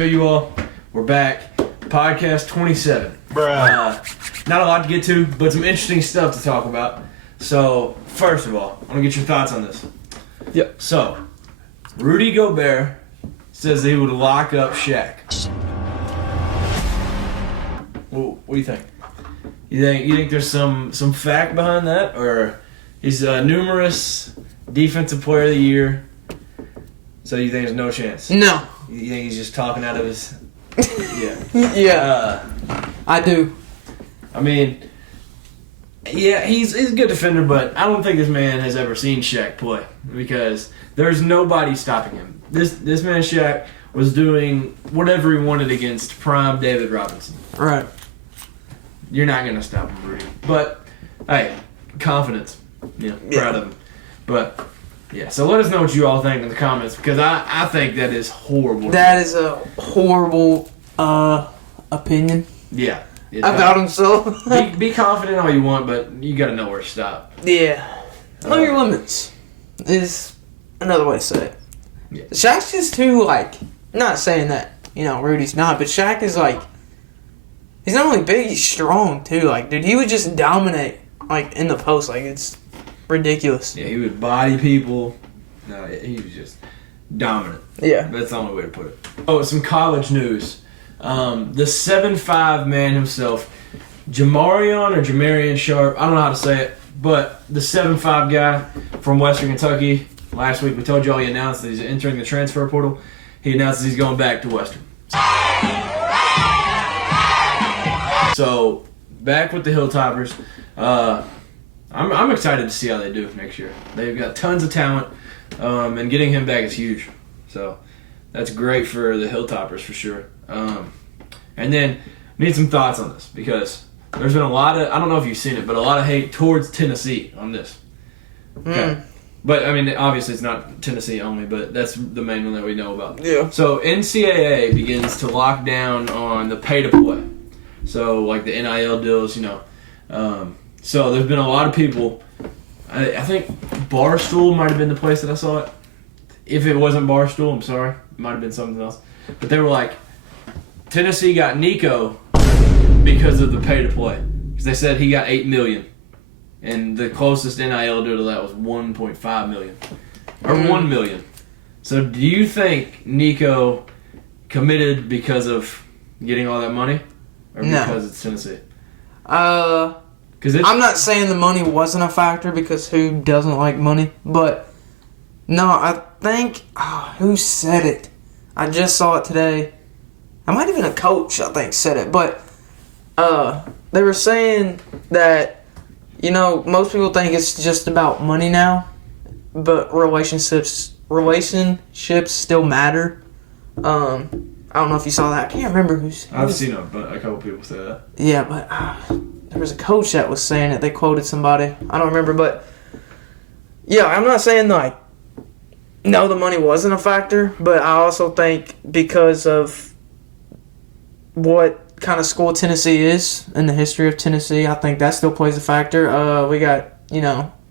good, you all? We're back. Podcast 27. Bruh. Not a lot to get to, but some interesting stuff to talk about. So, first of all, I want to get your thoughts on this. Yep. So, Rudy Gobert says he would lock up Shaq. Well, what do you think? You think there's some fact behind that, or he's a numerous defensive player of the year? So you think there's no chance? No. You think he's just talking out of his? Yeah. Yeah. I do. I mean, yeah, he's a good defender, but I don't think this man has ever seen Shaq play because there's nobody stopping him. This man Shaq was doing whatever he wanted against prime David Robinson. Right. You're not gonna stop him, Rudy. But hey, confidence. Yeah, proud of him. But yeah, so let us know what you all think in the comments because I think that is horrible. That is a horrible opinion. Yeah. About himself. be confident all you want, but you gotta know where to stop. Yeah. Know your limits is another way to say it. Yeah. Shaq's just too, not saying that, Rudy's not, but Shaq is, he's not only big, he's strong, too. Dude, he would just dominate, in the post. It's ridiculous. Yeah, he would body people. No, he was just dominant. Yeah. That's the only way to put it. Oh, some college news. The 7'5" man himself, Jamarian Sharp, I don't know how to say it, but the 7'5" guy from Western Kentucky, last week we told you all he announced that he's entering the transfer portal. He announced that he's going back to Western. So, back with the Hilltoppers. I'm excited to see how they do next year. They've got tons of talent, and getting him back is huge. So, that's great for the Hilltoppers for sure. And then, need some thoughts on this because there's been a lot of, I don't know if you've seen it, but a lot of hate towards Tennessee on this. Okay. But, obviously it's not Tennessee only, but that's the main one that we know about. Yeah. So, NCAA begins to lock down on the pay-to-play. So, the NIL deals, so, there's been a lot of people, I think Barstool might have been the place that I saw it. If it wasn't Barstool, I'm sorry. It might have been something else. But they were like, Tennessee got Nico because of the pay-to-play. Because they said he got $8 million. And the closest NIL deal to that was $1.5 million. Or $1 million. So do you think Nico committed because of getting all that money? Or because it's Tennessee? I'm not saying the money wasn't a factor because who doesn't like money? But, no, I think... who said it? I just saw it today. I might have been a coach, I think, said it. But they were saying that, most people think it's just about money now. But relationships still matter. I don't know if you saw that. I can't remember who's... I've seen a couple people say that. Yeah, but there was a coach that was saying it. They quoted somebody. I don't remember, but... Yeah, I'm not saying, no, the money wasn't a factor, but I also think because of what kind of school Tennessee is and the history of Tennessee, I think that still plays a factor. We got,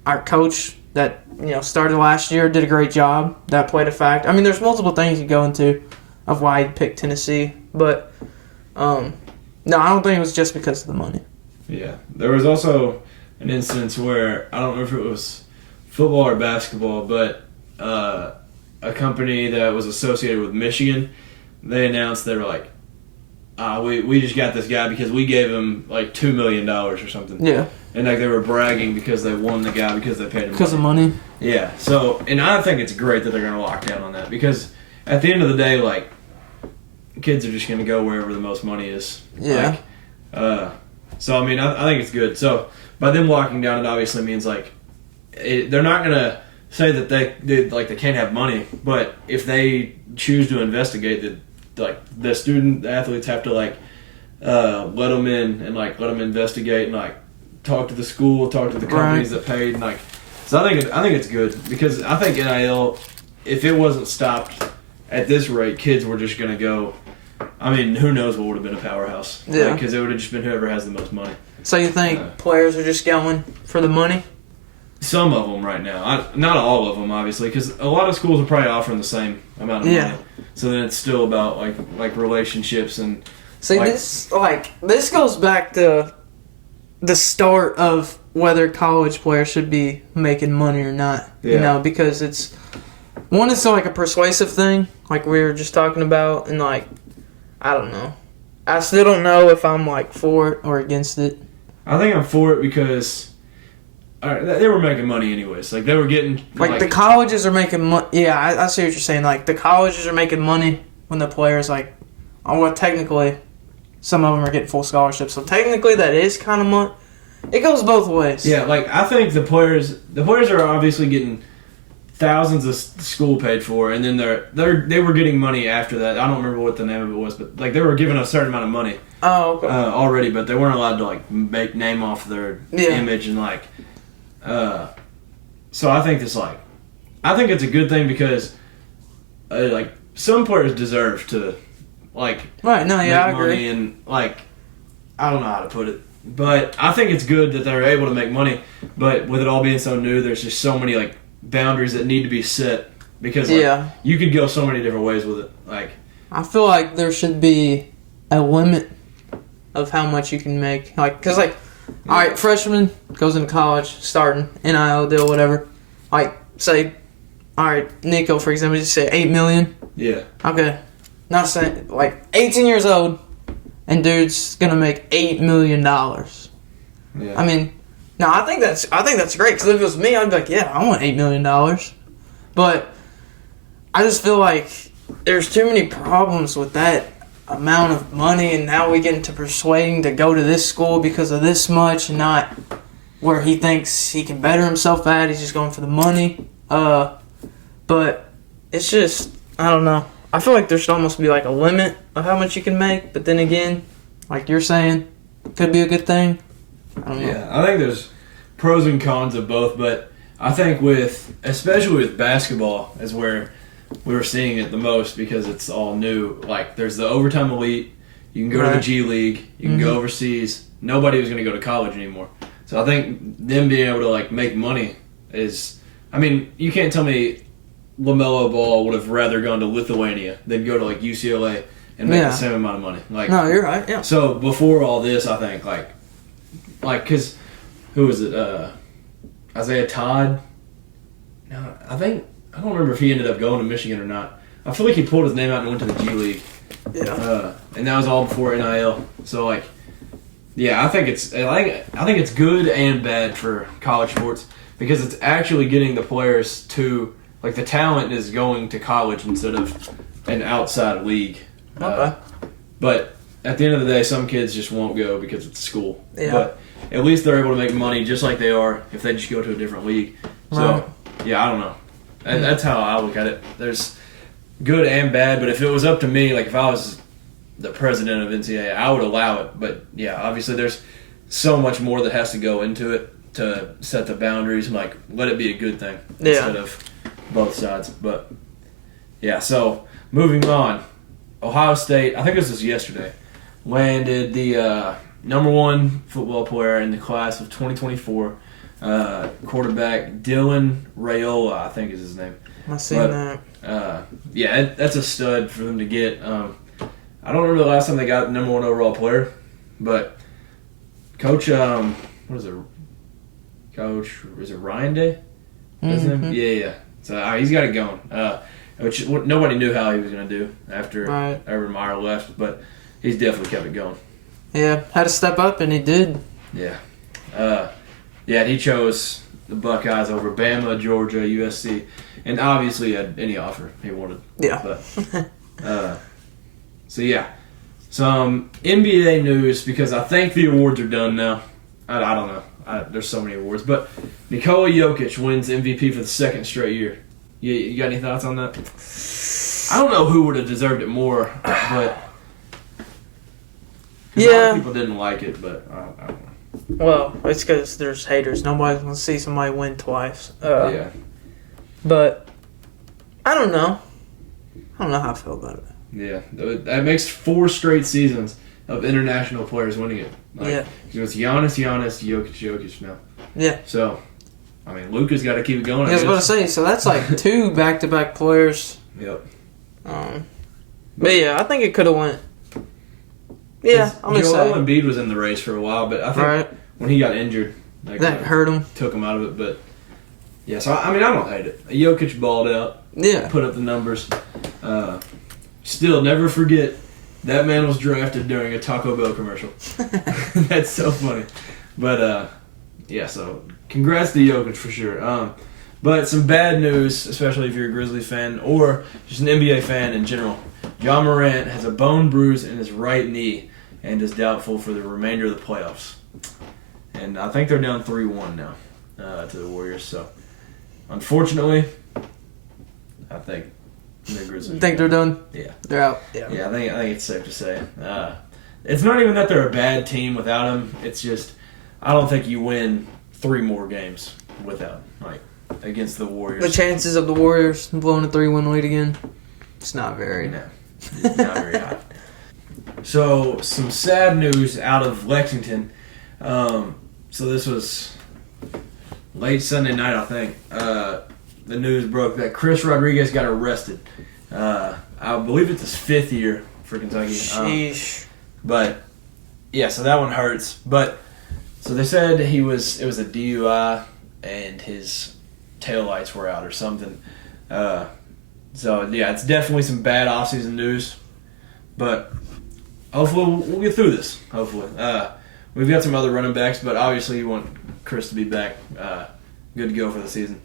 our coach that, started last year, did a great job. That played a factor. There's multiple things you go into of why he picked Tennessee, but no, I don't think it was just because of the money. Yeah. There was also an instance where, I don't know if it was football or basketball, but a company that was associated with Michigan, they announced they were like, we just got this guy because we gave him $2 million or something. Yeah. And they were bragging because they won the guy because they paid him because of money. Yeah. So, and I think it's great that they're going to lock down on that because at the end of the day, kids are just going to go wherever the most money is. Yeah. So, I think it's good. So, by them locking down, it obviously means, they're not going to say that they can't have money, but if they choose to investigate the student athletes have to let them in and let them investigate and talk to the school, talk to the companies that paid and so I think it's good because I think NIL, if it wasn't stopped at this rate, kids were just gonna go. Who knows what would have been a powerhouse? Yeah, because it would have just been whoever has the most money. So you think players are just going for the money? some of them right now. Not all of them, obviously, because a lot of schools are probably offering the same amount of money. So then it's still about like relationships and. See, this goes back to the start of whether college players should be making money or not. Yeah. You know, because it's like a persuasive thing, like we were just talking about, and like I don't know. I still don't know if I'm like for it or against it. I think I'm for it because they were making money anyways. Like they were getting the colleges are making money. Yeah, I see what you're saying. Like the colleges are making money when the players technically some of them are getting full scholarships. So technically that is kind of money. It goes both ways. Yeah, I think the players are obviously getting thousands of school paid for, and then they were getting money after that. I don't remember what the name of it was, but they were given a certain amount of money. Oh, okay. Already, but they weren't allowed to make name off their image and so I think I think it's a good thing because some players deserve to right. No, yeah, I make money agree. and I don't know how to put it, but I think it's good that they're able to make money. But with it all being so new, there's just so many boundaries that need to be set because you could go so many different ways with it. I feel like there should be a limit of how much you can make. Because all right, freshman goes into college, starting NIL deal, whatever. Say, all right, Nico, for example, just say $8 million. Yeah. Okay. Not saying 18 years old, and dude's gonna make $8 million. Yeah. I mean, no, I think that's great. Because if it was me, I'd be like, yeah, I want $8 million. But I just feel like there's too many problems with that amount of money, and now we get into persuading to go to this school because of this much, and not where he thinks he can better himself at. He's just going for the money. But it's just, I don't know. I feel like there should almost be a limit of how much you can make, but then again, like you're saying, it could be a good thing. I don't know. Yeah, I think there's pros and cons of both, but I think especially with basketball is where we were seeing it the most because it's all new. There's the overtime elite. You can go to the G League. You can go overseas. Nobody was going to go to college anymore. So I think them being able to make money is. I mean, you can't tell me LaMelo Ball would have rather gone to Lithuania than go to UCLA and make the same amount of money. No, you're right. Yeah. So before all this, I think because who was it? Isaiah Todd. No, I don't remember if he ended up going to Michigan or not. I feel like he pulled his name out and went to the G League. Yeah. And that was all before NIL. So I think it's good and bad for college sports because it's actually getting the players to the talent is going to college instead of an outside league. Okay. But at the end of the day, some kids just won't go because it's school. Yeah. But at least they're able to make money just like they are if they just go to a different league. So, Right. Yeah, I don't know. That's how I look at it. There's good and bad, but if it was up to me, if I was the president of NCAA, I would allow it. But, yeah, obviously there's so much more that has to go into it to set the boundaries and, let it be a good thing instead of both sides. But, yeah, so moving on. Ohio State, I think this was yesterday, landed the number one football player in the class of 2024, quarterback Dylan Raiola, I think is his name. I've seen that. That's a stud for them to get. I don't remember the last time they got the number one overall player, but Coach, what is it? Coach, is it Ryan Day? His name? Yeah. So he's got it going. Which nobody knew how he was going to do after Urban Meyer left, but he's definitely kept it going. Yeah, had to step up, and he did. Yeah. He chose the Buckeyes over Bama, Georgia, USC, and obviously had any offer he wanted. Yeah. But, some NBA news because I think the awards are done now. I don't know. There's so many awards. But Nikola Jokic wins MVP for the second straight year. You got any thoughts on that? I don't know who would have deserved it more, but a lot of people didn't like it, but I don't know. Well, it's because there's haters. Nobody wants to see somebody win twice. But I don't know. I don't know how I feel about it. Yeah, that makes 4 straight seasons of international players winning it. It's Giannis, Jokic now. Yeah. So, I mean, Luka's got to keep it going. I was about to say, so that's like 2 back-to-back players. Yep. But yeah, I think it could have went. Yeah, I'm gonna Joel say. Embiid was in the race for a while, but I think when he got injured, That hurt him. took him out of it. But yeah, so I mean, I don't hate it. Jokic balled out, Yeah. put up the numbers. Still, never forget that man was drafted during a Taco Bell commercial. That's so funny. But yeah, so congrats to Jokic for sure. But some bad news, especially if you're a Grizzlies fan or just an NBA fan in general. Ja Morant has a bone bruise in his right knee and is doubtful for the remainder of the playoffs. And I think they're down 3-1 now to the Warriors. So, unfortunately, I think the Grizzlies. You think they're done? Yeah. They're out. Yeah, I think it's safe to say. It's not even that they're a bad team without him. It's just I don't think you win 3 more games without against the Warriors. The chances of the Warriors blowing a 3-1 lead again, it's not very. No, it's not very high. So some sad news out of Lexington. So this was late Sunday night, I think. The news broke that Chris Rodriguez got arrested. I believe it's his 5th year for Kentucky. Sheesh. But yeah, so that one hurts. But so they said it was a DUI and his taillights were out or something. So yeah, it's definitely some bad offseason news. But hopefully we'll get through this. Hopefully. We've got some other running backs, but obviously you want Chris to be back, good to go for the season.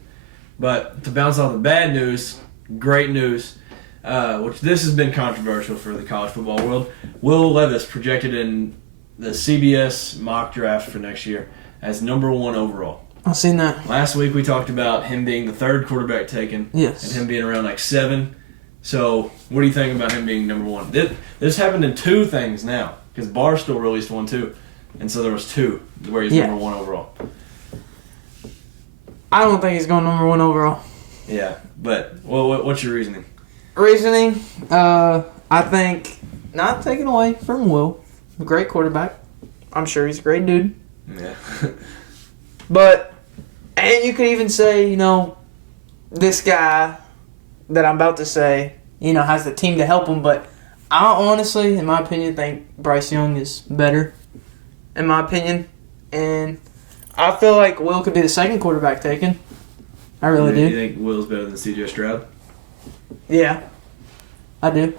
But to bounce off the bad news, great news, which this has been controversial for the college football world. Will Levis projected in the CBS mock draft for next year as number 1 overall. I've seen that. Last week we talked about him being the 3rd quarterback taken. Yes. And him being around 7. So what do you think about him being number 1? This happened in 2 things now because Barstool released one too. And so there was 2 where he's number 1 overall. I don't think he's going number 1 overall. Yeah, but what's your reasoning? Reasoning, I think, not taken away from Will, a great quarterback. I'm sure he's a great dude. Yeah. But, and you could even say, this guy that I'm about to say, has the team to help him. But I honestly, in my opinion, think Bryce Young is better, in my opinion. And I feel like Will could be the 2nd quarterback taken. I really do. You think Will's better than C.J. Stroud? Yeah, I do.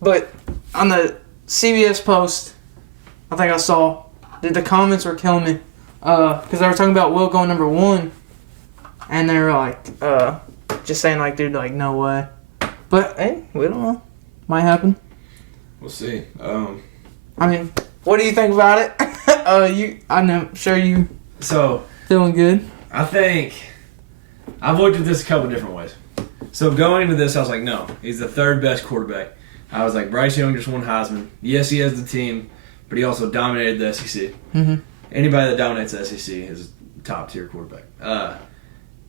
But on the CBS post, I think I saw that the comments were killing me because they were talking about Will going number 1, and they were just saying dude, no way. But hey, we don't know. Might happen. We'll see. I mean, what do you think about it? I'm sure you. So feeling good. I think I've looked at this a couple different ways. So going into this, I was like, no, he's the 3rd best quarterback. I was like, Bryce Young just won Heisman. Yes, he has the team, but he also dominated the SEC. Mm-hmm. Anybody that dominates the SEC is a top-tier quarterback.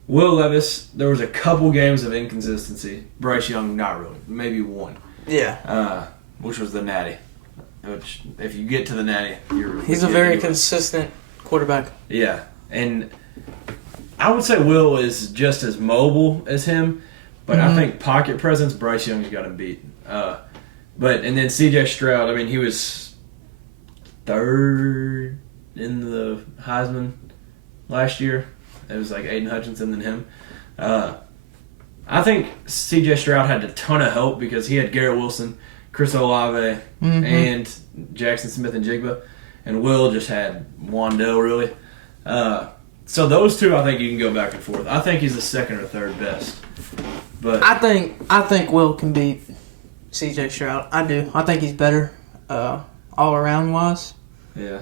Will Levis, there was a couple games of inconsistency. Bryce Young, not really. Maybe 1. Yeah. Which was the Natty. Which, if you get to the Natty, he's a very consistent quarterback. Yeah. And I would say Will is just as mobile as him, but I think pocket presence, Bryce Young's got him beat. And then C.J. Stroud, I mean, he was 3rd in the Heisman last year. It was Aiden Hutchinson than him. I think C.J. Stroud had a ton of help because he had Garrett Wilson, Chris Olave, and Jackson Smith and Jigba. And Will just had Wandell, really. So those 2, I think you can go back and forth. I think he's the 2nd or 3rd best. But I think Will can beat C.J. Stroud. I do. I think he's better, all around wise. Yeah.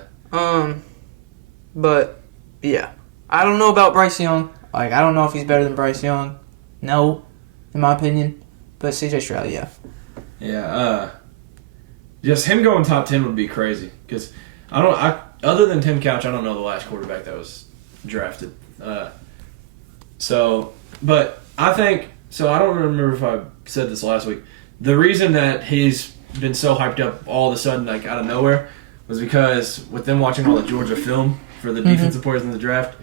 But yeah, I don't know about Bryce Young. I don't know if he's better than Bryce Young. No, in my opinion. But C.J. Stroud, yeah. Yeah. Just him going top 10 would be crazy because other than Tim Couch, I don't know the last quarterback that was drafted. But I think so. I don't remember if I said this last week. The reason that he's been so hyped up all of a sudden, out of nowhere, was because with them watching all the Georgia film for the defensive players in the draft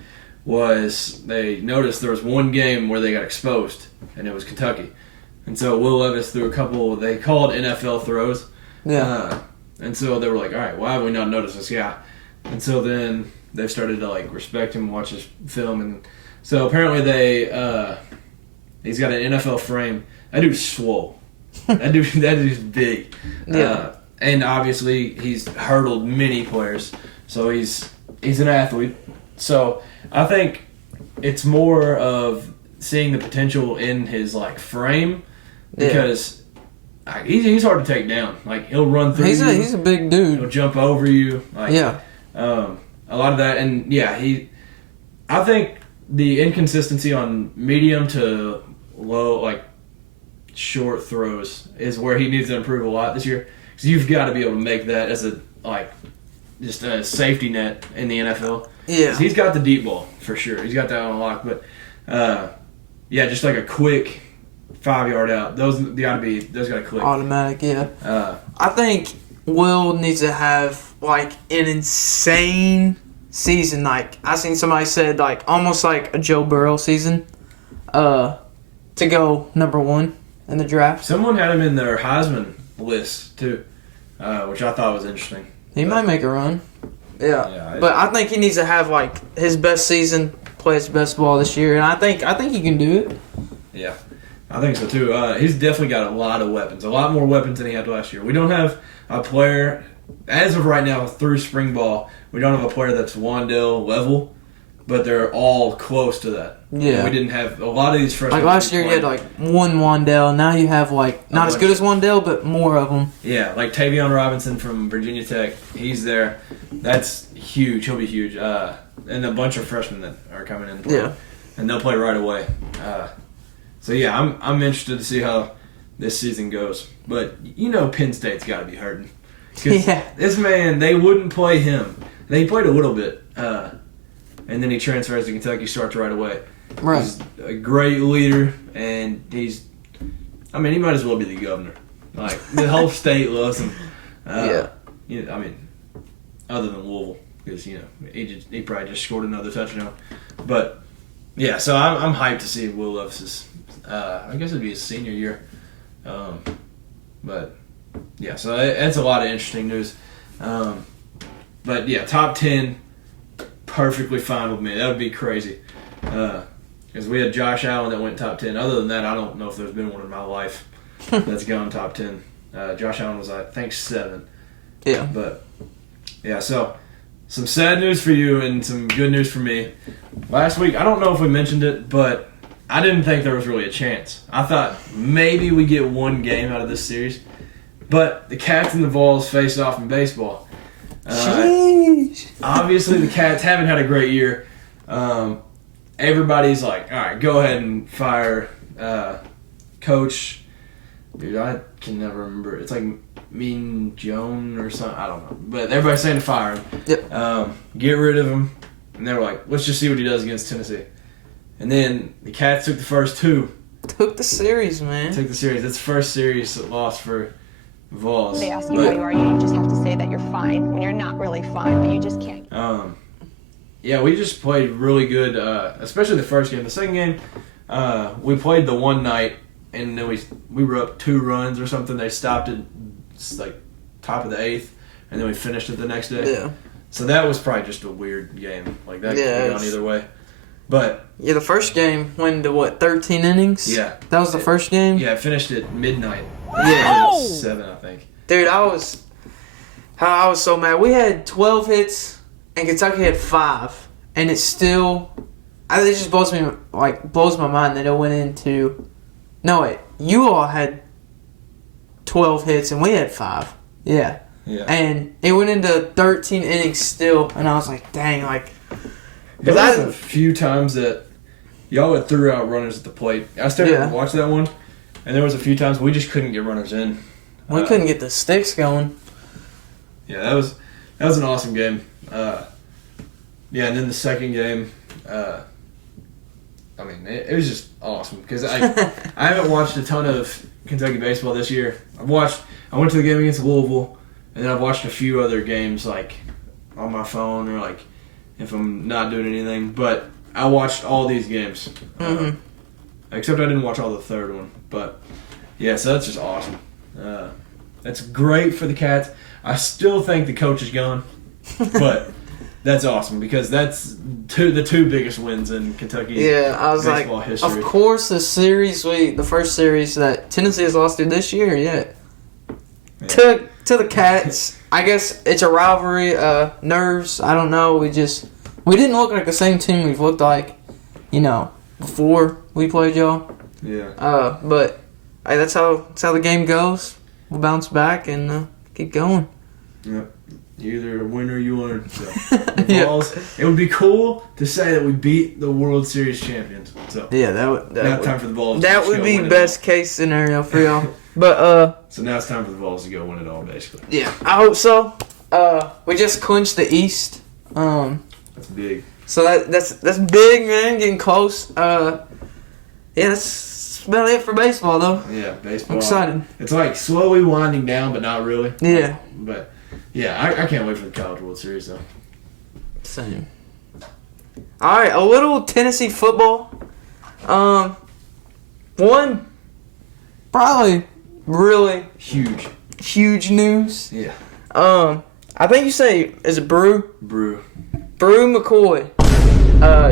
was they noticed there was one game where they got exposed, and it was Kentucky. And so Will Levis threw a couple, they called NFL throws. Yeah. And so they were like, all right, why have we not noticed this guy? And so then they started to like respect him, watch his film. And so apparently he's got an NFL frame. That dude's swole. that dude's big. Yeah. And obviously he's hurdled many players. So he's an athlete. So I think it's more of seeing the potential in his like frame because he's hard to take down. Like he'll run through you. He's a big dude. He'll jump over you. Like, a lot of that, and I think the inconsistency on medium to low, like short throws, is where he needs to improve a lot this year. Because you've got to be able to make that as just a safety net in the NFL. Yeah, 'cause he's got the deep ball for sure. He's got that on lock, but just like a quick 5-yard out. Those got to click automatic. Yeah, I think Will needs to have like an insane season. Like I seen somebody said, like almost like a Joe Burrow season, to go number 1 in the draft. Someone had him in their Heisman list too, which I thought was interesting. He might make a run. But I think he needs to have like his best season, play his best ball this year, and I think he can do it. Yeah, I think so too. He's definitely got a lot of weapons, a lot more weapons than he had last year. We don't have a player, as of right now, through spring ball, we don't have a player that's Wan'Dale level, but they're all close to that. Yeah. And we didn't have a lot of these freshmen. Like last year, you had like one Wan'Dale. Now you have like not as good as Wan'Dale, but more of them. Yeah, like Tavion Robinson from Virginia Tech. He's there. That's huge. He'll be huge. And a bunch of freshmen that are coming in. Yeah. And they'll play right away. So yeah, I'm interested to see how this season goes. But Penn State's got to be hurting. This man, they wouldn't play him. They played a little bit, and then he transfers to Kentucky, starts right away. Right. He's a great leader, and he might as well be the governor. Like the whole state loves him. Other than Louisville, because he probably just scored another touchdown. But yeah, so I'm hyped to see Will Levis's. I guess it'd be his senior year. But yeah, so that's a lot of interesting news. But yeah, top 10, perfectly fine with me. That would be crazy. Because we had Josh Allen that went top 10. Other than that, I don't know if there's been one in my life that's gone top 10. Josh Allen was, I think, 7. Yeah. But yeah, so some sad news for you and some good news for me. Last week, I don't know if we mentioned it, but I didn't think there was really a chance. I thought maybe we get one game out of this series. But the Cats and the Vols faced off in baseball. Obviously, the Cats haven't had a great year. Everybody's like, all right, go ahead and fire Coach. Dude, I can never remember. It's like Mean Joan or something. I don't know. But everybody's saying to fire him. Yep. Get rid of him. And they were like, let's just see what he does against Tennessee. And then the Cats took the first 2. Took the series, man. Took the series. That's the first series loss for Vols. They ask you how you are, you just have to say that you're fine when you're not really fine, but you just can't. Yeah, we just played really good, especially the first game. The second game, we played the one night, and then we were up 2 runs or something. They stopped it like top of the 8th, and then we finished it the next day. Yeah. So that was probably just a weird game. Like that could have gone either way. But yeah, the first game went to 13 innings? Yeah. That was the first game? Yeah, it finished at midnight. Yeah. 7, I think. Dude, I was so mad. We had 12 hits and Kentucky had 5, and it still, it just blows my mind that it went into. No wait, you all had 12 hits and we had 5. Yeah. Yeah. And it went into 13 innings still, and I was like, dang, like. There was a few times that y'all had threw out runners at the plate. I started to watch that one, and there was a few times we just couldn't get runners in. We couldn't get the sticks going. Yeah, that was an awesome game. And then the second game, it was just awesome because I haven't watched a ton of Kentucky baseball this year. I went to the game against Louisville, and then I've watched a few other games like on my phone or like if I'm not doing anything. But I watched all these games. Except I didn't watch all the third one. But, yeah, so that's just awesome. That's great for the Cats. I still think the coach is gone. But that's awesome because that's the two biggest wins in Kentucky baseball history. Of course, the first series that Tennessee has lost to this year, to the Cats. I guess it's a rivalry, nerves. I don't know. We didn't look like the same team we've looked like, before we played y'all. Yeah. But that's how the game goes. We'll bounce back and keep going. Yep. You either win or you learn. So, it would be cool to say that we beat the World Series champions. So time for the Vols. That would be best case scenario for y'all. But so now it's time for the Vols to go win it all, basically. Yeah, I hope so. We just clinched the East. That's big. So that's big, man. Getting close. That's about it for baseball, though. Yeah, baseball. I'm excited. It's like slowly winding down, but not really. Yeah. But yeah, I can't wait for the College World Series though. Same. All right, a little Tennessee football. One probably really huge news. Yeah. I think you say, is it Brew? Brew McCoy,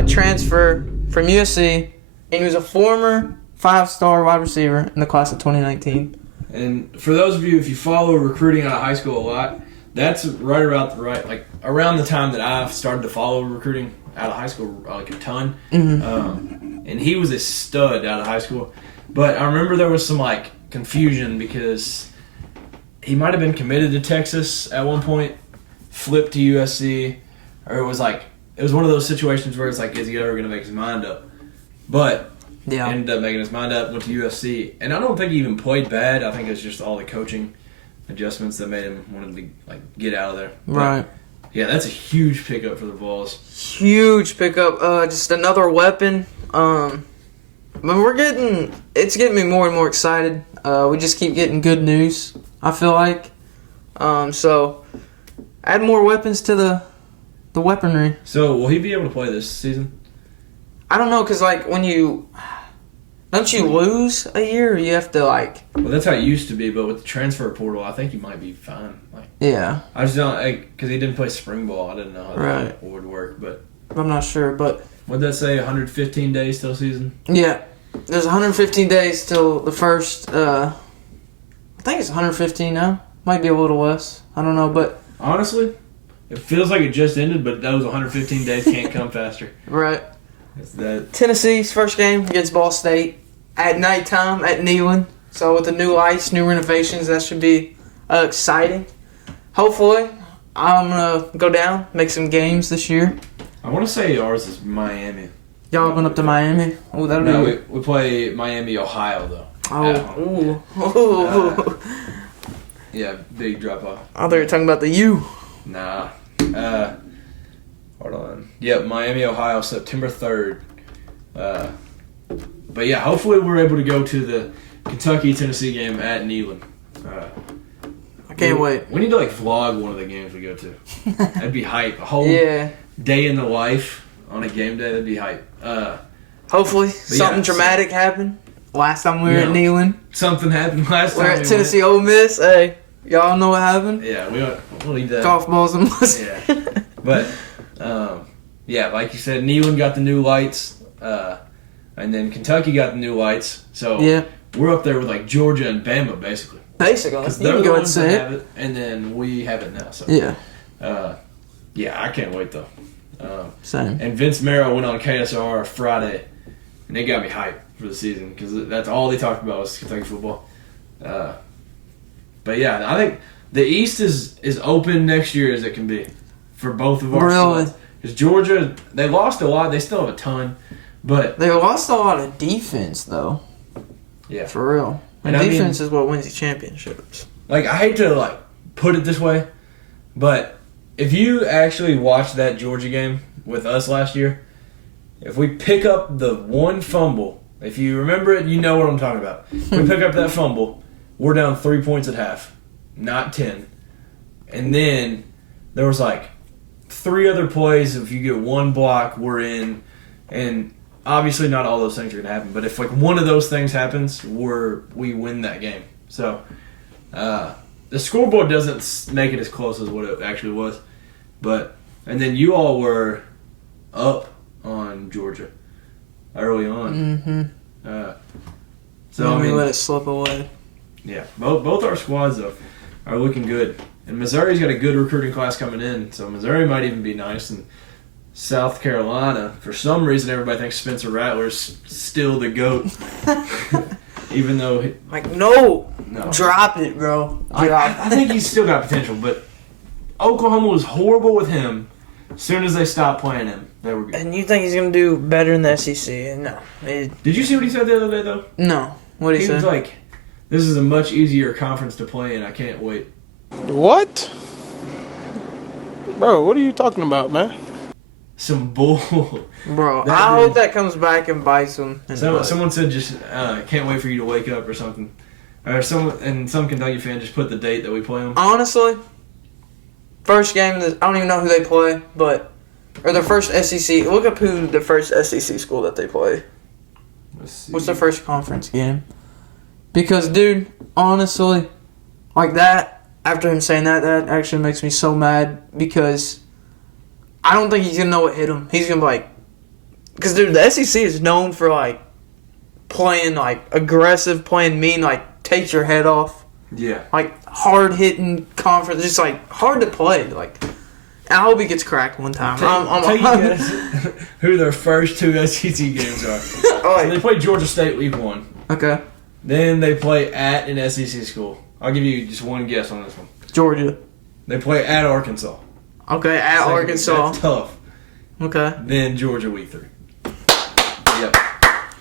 transfer from USC, and he was a former 5-star wide receiver in the class of 2019. And for those of you, if you follow recruiting out of high school a lot, that's around the time that I've started to follow recruiting out of high school like a ton. Mm-hmm. And he was a stud out of high school. But I remember there was some confusion because he might have been committed to Texas at one point, flipped to USC, or it was one of those situations where it's is he ever going to make his mind up? But ended up making his mind up, went to USC, and I don't think he even played bad. I think it's just all the coaching adjustments that made him want to get out of there. Right. But, yeah, that's a huge pickup for the Vols. Huge pickup. Just another weapon. But it's getting me more and more excited. We just keep getting good news, I feel like. So add more weapons to the weaponry. So will he be able to play this season? I don't know, because when you don't you lose a year, or you have to Well, that's how it used to be, but with the transfer portal, I think he might be fine. Yeah. I just don't because he didn't play spring ball. I didn't know how that would work, but I'm not sure. But what'd that say? 115 days till season? Yeah, there's 115 days till the first. I think it's 115 now. Might be a little less. I don't know, but honestly, it feels like it just ended. But those 115 days can't come faster. Right. It's that Tennessee's first game against Ball State at nighttime at Neyland. So with the new lights, new renovations, that should be exciting. Hopefully, I'm gonna go down, make some games this year. I want to say ours is Miami. Y'all going up to Miami? Oh, that'll be. We play Miami, Ohio though. Oh, yeah, big drop off. I thought you were talking about the U. Nah. Hold on. Yep, Miami, Ohio, September 3rd. But yeah, hopefully we're able to go to the Kentucky-Tennessee game at Neyland. I can't wait. We need to vlog one of the games we go to. That'd be hype. A whole day in the life on a game day, that'd be hype. Hopefully something dramatic happened. Last time we were at Neyland. Something happened last time. We're at Tennessee Ole Miss. Hey, y'all know what happened? Yeah, we'll need that. Golf balls and yeah. But, like you said, Neyland got the new lights, and then Kentucky got the new lights. So we're up there with Georgia and Bama, basically. Basically, because they're the ones that have it, and then we have it now. So I can't wait though. Same. And Vince Merrill went on KSR Friday, and they got me hyped for the season because that's all they talked about was Kentucky football. But yeah, I think the East is open next year as it can be for both of our schools. Because Georgia, they lost a lot. They still have a ton, but they lost a lot of defense though. Yeah, for real. And defense is what wins the championships. I hate to put it this way, but if you actually watched that Georgia game with us last year, if we pick up the one fumble, if you remember it, you know what I'm talking about. If we pick up that fumble, we're down 3 points at half, not 10. And then there was 3 other plays, if you get 1 block, we're in. And obviously not all those things are going to happen. But if, like, one of those things happens, we win that game. So, the scoreboard doesn't make it as close as what it actually was. And then you all were up on Georgia early on. Mm-hmm. So, I mean, let it slip away. Yeah, both our squads, though, are looking good. And Missouri's got a good recruiting class coming in, so Missouri might even be nice. And South Carolina, for some reason, everybody thinks Spencer Rattler's still the GOAT. Even though... No. Drop it, bro. I think he's still got potential, but Oklahoma was horrible with him. As soon as they stopped playing him, they were good. And you think he's going to do better in the SEC? No. Did you see what he said the other day, though? No. What did he say? He was like, this is a much easier conference to play in. I can't wait. What? Bro, what are you talking about, man? Some bull. Bro, I hope that comes back and bites him. Someone said just can't wait for you to wake up or something. Or some Kentucky fan just put the date that we play them. Honestly, first game, I don't even know who they play, or their first SEC. Look up who the first SEC school that they play. Let's see. What's their first conference game? Because, dude, honestly, like that, after him saying that actually makes me so mad because I don't think he's going to know what hit him. He's going to be like, because, dude, the SEC is known for, like, playing, like, aggressive, playing mean, like, takes your head off. Yeah. Like, hard-hitting conference, just, like, hard to play. Like, I hope he gets cracked one time. Tell you guys who their first 2 SEC games are. So they play Georgia State week 1. Okay. Then they play at an SEC school. I'll give you just one guess on this one. Georgia. They play at Arkansas. Okay, at Second, Arkansas. That's tough. Okay. Then Georgia week 3. Yep.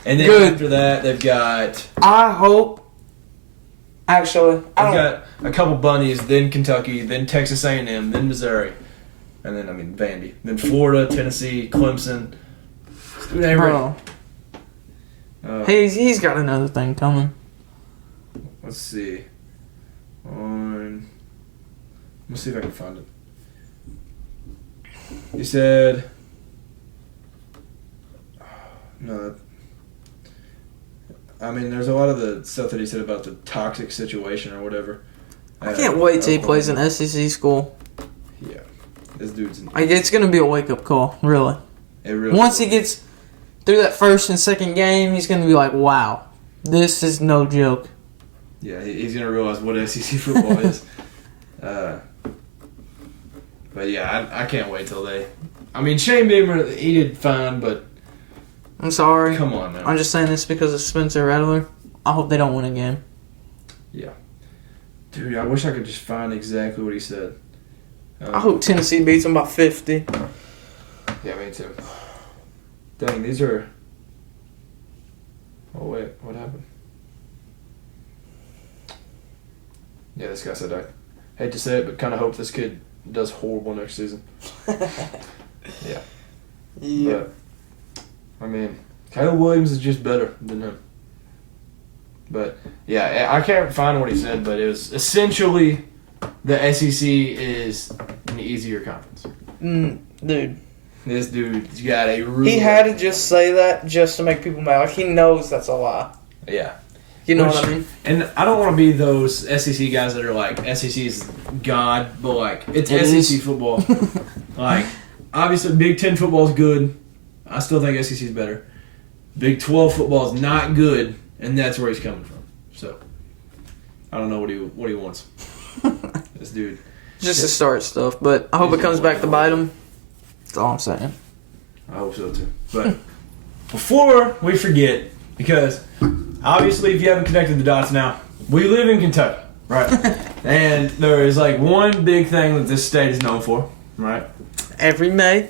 And then Good. after that, they've got... I hope... Actually, They've got a couple bunnies, then Kentucky, then Texas A&M, then Missouri. And then, Vandy. Then Florida, Tennessee, Clemson. Bro. He's got another thing coming. Let's see. Let's see if I can find it. He said... No. There's a lot of the stuff that he said about the toxic situation or whatever. I can't wait till he plays an SEC school. Yeah. This dude's... It's going to be a wake-up call, really. It really Once he gets through that first and second game, he's going to be like, wow, this is no joke. Yeah, he's going to realize what SEC football is. But yeah, I can't wait till they... Shane Beamer, he did fine, but... I'm sorry. Come on, man. I'm just saying this because of Spencer Rattler. I hope they don't win a game. Yeah. Dude, I wish I could just find exactly what he said. I hope Tennessee beats them by 50. Yeah, me too. Dang, these are... Oh, wait. What happened? Yeah, this guy said, I hate to say it, but kind of hope this kid does horrible next season. Yeah. Yeah. But, Caleb Williams is just better than him. But, yeah, I can't find what he said, but it was essentially the SEC is an easier conference. Dude. This dude's got a real... He had to just say that just to make people mad. Like, he knows that's a lie. Yeah. You know what I mean? And I don't want to be those SEC guys that are like, SEC is God, but like, it's SEC football. Like, obviously, Big Ten football is good. I still think SEC is better. Big 12 football is not good, and that's where he's coming from. So, I don't know what he wants. This dude. Just to start stuff, but I hope it comes back to bite him. That's all I'm saying. I hope so too. But before we forget, because obviously if you haven't connected the dots now, we live in Kentucky, right? And there is like one big thing that this state is known for, right? Every May.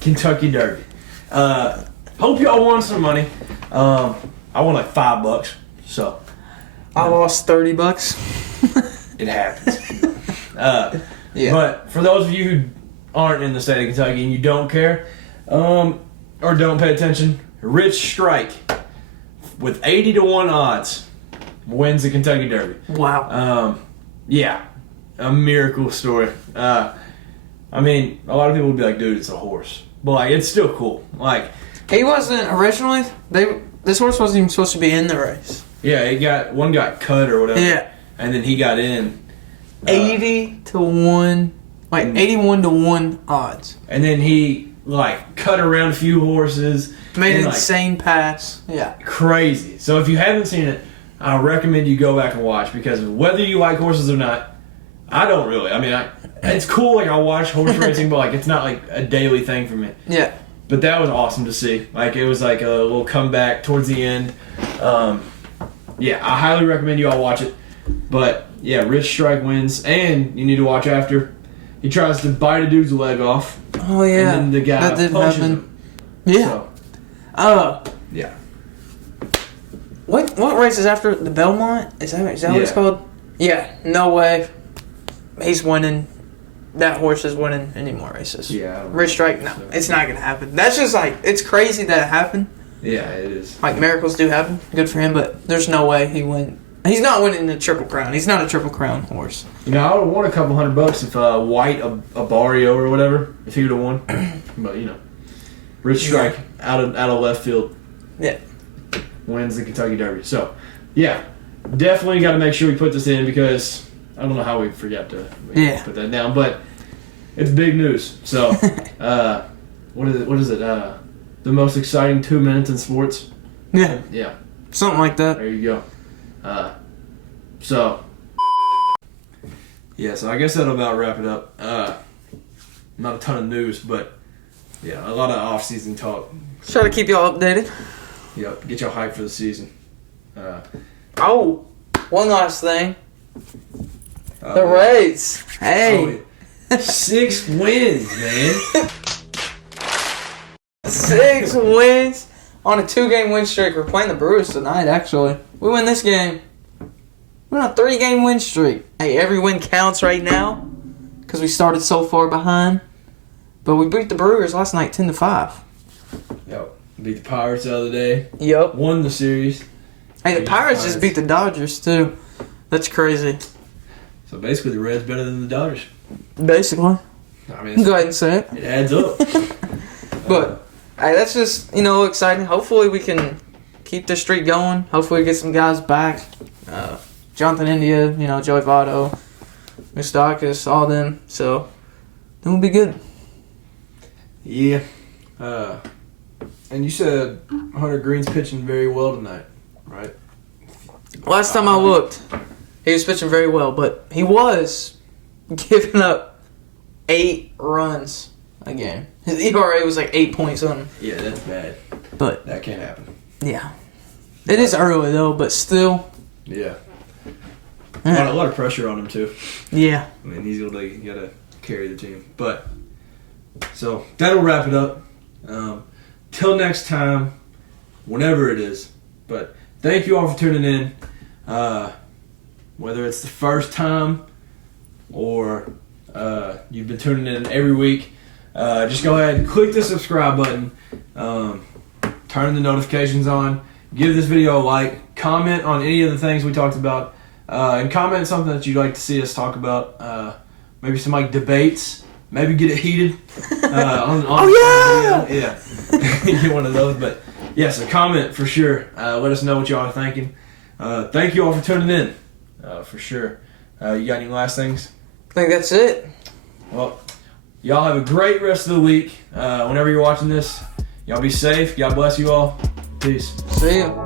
Kentucky Derby. Hope y'all won some money. I won like $5, so I lost $30. it happens. Yeah. But for those of you who aren't in the state of Kentucky and you don't care, or don't pay attention, Rich Strike with 80-1 odds wins the Kentucky Derby. Wow. Yeah, a miracle story. I mean, a lot of people would be like, dude, it's a horse. But, like, it's still cool. Like, he wasn't originally. This horse wasn't even supposed to be in the race. Yeah, one got cut or whatever. Yeah. And then he got in. 80-1, like 81-1 odds. And then he, like, cut around a few horses. Made an like, insane pass. Yeah. Crazy. So if you haven't seen it, I recommend you go back and watch, because whether you like horses or not, I don't really. I mean, it's cool, like, I watch horse racing, but, like, it's not, like, a daily thing for me. Yeah. But that was awesome to see. Like, it was like a little comeback towards the end. Yeah, I highly recommend you all watch it. But, yeah, Rich Strike wins, and you need to watch after. He tries to bite a dude's leg off. Oh, yeah. And then the guy that did punches happen. him. Yeah. So, yeah. What race is after the Belmont? Is that what it's called? Yeah. No way. He's winning. That horse is winning any more races. Yeah. Rich Strike, no. It's not going to happen. That's just like, it's crazy that it happened. Yeah, it is. Like, miracles do happen. Good for him, but there's no way he win. He's not winning the Triple Crown. He's not a Triple Crown horse. You know, I would have won a couple $100 if White, a Barrio or whatever, if he would have won. But, you know, Rich Strike out of left field. Yeah. Wins the Kentucky Derby. So, yeah, definitely got to make sure we put this in, because I don't know how we forgot to put that down, but it's big news. So, what is it? The most exciting 2 minutes in sports? Yeah. Yeah. Something like that. There you go. So I guess that'll about wrap it up. Not a ton of news, but yeah, a lot of off-season talk. Try to keep y'all updated. Yep, get y'all hyped for the season. One last thing. The Rays. Hey. 6 wins, man. 6 wins on a 2-game win streak. We're playing the Brewers tonight, actually. We win this game. We're on a 3-game win streak. Hey, every win counts right now because we started so far behind. But we beat the Brewers last night 10-5. Yep. Beat the Pirates the other day. Yep. Won the series. Hey, the Pirates just beat the Dodgers, too. That's crazy. So basically, the Reds better than the Dodgers. Basically. I mean, Go ahead and say it. It adds up. But, hey, that's just, exciting. Hopefully we can keep the streak going. Hopefully we get some guys back. Jonathan India, Joey Votto, Moustakis, all them. So, then we'll be good. Yeah. And you said Hunter Green's pitching very well tonight, right? Last time I looked, he was pitching very well, but he was giving up 8 runs a game. His ERA was like 8 point something. Yeah, that's bad. But that can't happen. Yeah. It is early though, but still. Yeah. A lot of pressure on him too. Yeah. I mean, he's gotta carry the team. But so that'll wrap it up. Till next time, whenever it is. But thank you all for tuning in. Whether it's the first time or you've been tuning in every week, just go ahead and click the subscribe button. Turn the notifications on. Give this video a like. Comment on any of the things we talked about. And comment something that you'd like to see us talk about. Maybe some debates. Maybe get it heated. Oh, yeah! Get one of those. But yeah, so comment for sure. Let us know what y'all are thinking. Thank you all for tuning in. For sure. You got any last things? I think that's it. Well, y'all have a great rest of the week. Whenever you're watching this, y'all be safe. God bless you all. Peace. See ya.